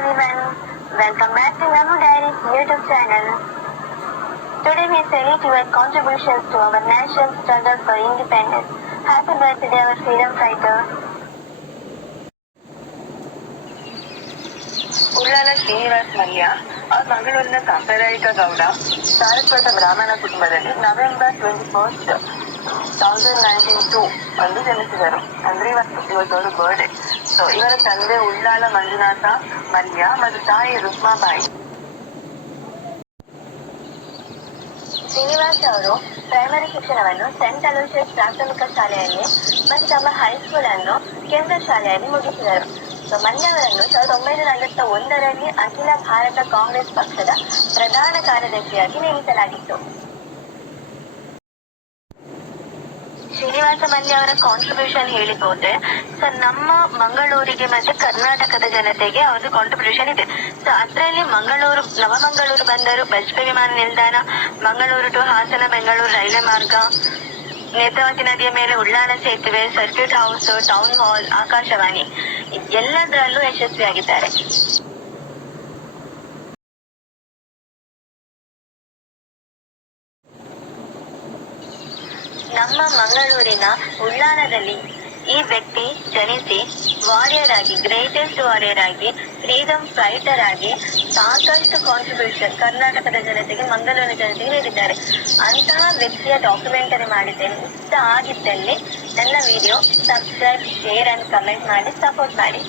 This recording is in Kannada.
everyone, welcome back to Namu Diaries YouTube channel. Today we celebrate contributions to our nation's struggle for independence. Happy birthday our freedom fighter. Ullal Srinivas Mallya ಅವ್ರ ಮಂಗಳೂರಿನ ಸಾಂಪ್ರದಾಯಿಕ ಗೌಡ ಸಾರಸ್ವತ ಬ್ರಾಹ್ಮಣ ಕುಟುಂಬದಲ್ಲಿ ನವೆಂಬರ್ 21, 2019 ಒಂದು ಜನಿಸಿದರು. ಅಂದ್ರೆ ಇವತ್ತು ಅವರು ಬರ್ಡೇ. ಸೊ ಇವರ ತಂದೆ ಉಳ್ಳಾಲ ಮಂಜುನಾಥ ಮಲ್ಯ ಮತ್ತು ತಾಯಿ ರುಕ್ಮಾಬಾಯಿ. ಶ್ರೀನಿವಾಸ್ ಅವರು ಪ್ರೈಮರಿ ಶಿಕ್ಷಣವನ್ನು ಸೆಂಟ್ ಅಲೋಷಿಯಸ್ ಪ್ರಾಥಮಿಕ ಶಾಲೆಯಲ್ಲಿ ಮತ್ತು ತಮ್ಮ ಹೈಸ್ಕೂಲ್ ಅನ್ನು ಕೇಂದ್ರ ಶಾಲೆಯಲ್ಲಿ ಮುಗಿಸಿದರು. ಮಲ್ಯ ಅವರನ್ನು 1941ರಲ್ಲಿ ಅಖಿಲ ಭಾರತ ಕಾಂಗ್ರೆಸ್ ಪಕ್ಷದ ಪ್ರಧಾನ ಕಾರ್ಯದರ್ಶಿಯಾಗಿ ನೇಮಿಸಲಾಗಿತ್ತು. ಶ್ರೀನಿವಾಸ ಮಲ್ಯ ಅವರ ಕಾಂಟ್ರಿಬ್ಯೂಷನ್ ಹೇಳಿದ್ರೆ ನಮ್ಮ ಮಂಗಳೂರಿಗೆ ಮತ್ತೆ ಕರ್ನಾಟಕದ ಜನತೆಗೆ ಅವ್ರದ್ದು ಕಾಂಟ್ರಿಬ್ಯೂಷನ್ ಇದೆ. ಅದರಲ್ಲಿ ನವಮಂಗಳೂರು ಬಂದರು, ಬಜ್ಪೆ ವಿಮಾನ ನಿಲ್ದಾಣ, ಮಂಗಳೂರು ಟು ಹಾಸನ ಬೆಂಗಳೂರು ರೈಲ್ವೆ ಮಾರ್ಗ, ನೇತ್ರಾವತಿ ನದಿಯ ಮೇಲೆ ಉಳ್ಳಾಲ ಸೇತುವೆ, circuit house, town hall, Akashvani ಎಲ್ಲದರಲ್ಲೂ ಯಶಸ್ವಿಯಾಗಿದ್ದಾರೆ. ನಮ್ಮ ಮಂಗಳೂರಿನ ಉಳ್ಳಾಲದಲ್ಲಿ ಈ ವ್ಯಕ್ತಿ ಜನಿಸಿ ವಾರಿಯರ್ ಆಗಿ, ಗ್ರೇಟೆಸ್ಟ್ ವಾರಿಯರ್ ಆಗಿ, ಫ್ರೀಡಮ್ ಫೈಟರ್ ಆಗಿ ಸಾಕಷ್ಟು ಕಾಂಟ್ರಿಬ್ಯೂಷನ್ ಕರ್ನಾಟಕದ ಜನತೆಗೆ, ಮಂಗಳೂರಿನ ಜನತೆಗೆ ನೀಡಿದ್ದಾರೆ. ಅಂತಹ ವ್ಯಕ್ತಿಯ ಡಾಕ್ಯುಮೆಂಟರಿ ಮಾಡಿದ್ದೇನೆ. ಇಷ್ಟ ಆಗಿದ್ದಲ್ಲಿ ನನ್ನ video subscribe, share and comment ಮಾಡಿ ಸಪೋರ್ಟ್ ಮಾಡಿ.